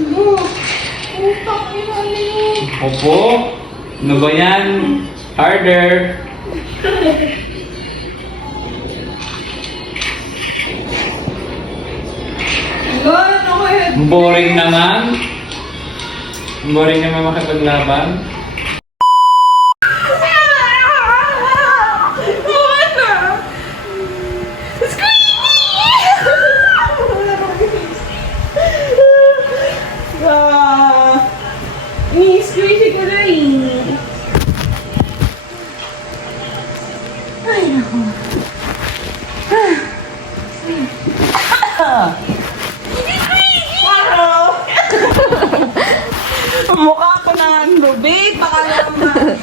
Utak, inanin mo. Opo. Ano ba yan? Harder. Gano'n ako eh. Boring naman. Boring naman makipaglaban. Ni-squishy ko na eh. Ay, naku. Mukha ko na ang Ruby. Baka naman.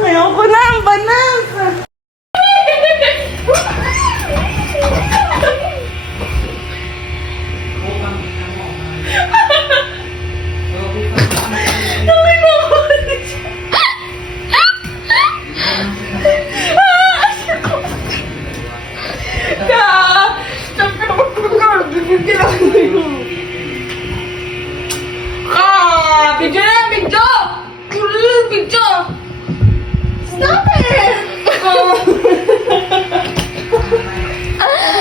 Ayoko na ang banas. Video na! Video! Video! Stop it!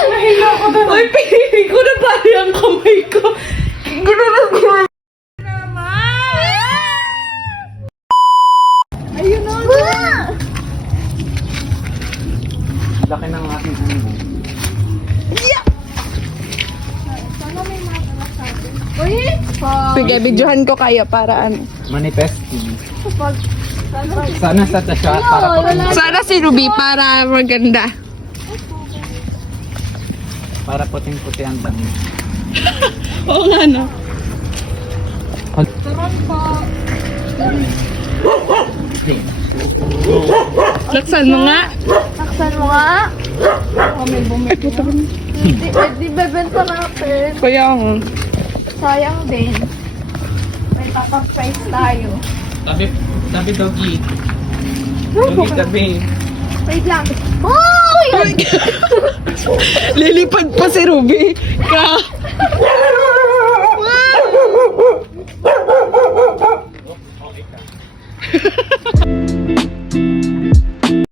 Nahiya ko na. Ay, pinili ko na pali ang kamay ko. Gano'n na gano'n. Ayun na. Laki ng aking ulo. Sige, videohan ko kayo para ano. Manifesting. Sana sa tasya para Sana si Ruby para maganda. para puting-puti ang dami. Oo nga, no? Laksan mo nga. Taksan mo nga. Ay, puto ko. Di bebenta natin. Kaya nga. Sayang din. May top-price tayo. Tabi doggy. Doggy tabi. Wait lang. Oh! Lilipad pa si Ruby. Ka.